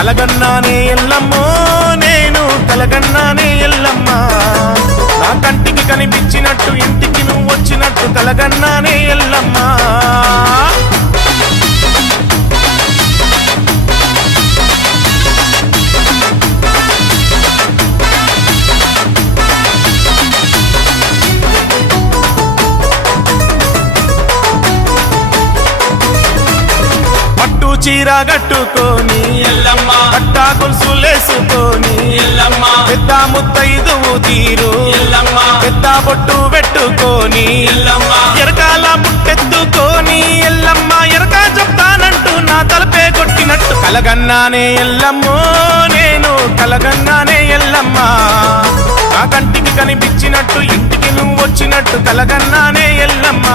కలగన్నానే ఎల్లమ్మో నేను కలగన్నానే ఎల్లమ్మ నా కంటికి కనిపించినట్టు ఇంటికి నువ్వు వచ్చినట్టు కలగన్నానే ఎల్లమ్మ చీర కట్టుకొని ఎల్లమ్మ పట్టా గొలుసులేసుకొని ఎల్లమ్మ పెద్ద ముత్తైదువు తీరు ఎల్లమ్మ పెద్ద బొట్టు పెట్టుకొని ఎల్లమ్మ ఎరకాల ముట్టెత్తుకొని ఎల్లమ్మ ఎరకా చెప్తానంటూ నా తలపే కొట్టినట్టు కలగన్నానే ఎల్లమ్మో నేను కలగన్నానే ఎల్లమ్మ నా కంటికి కనిపించినట్టు ఇంటికి నువ్వు వచ్చినట్టు కలగన్నానే ఎల్లమ్మ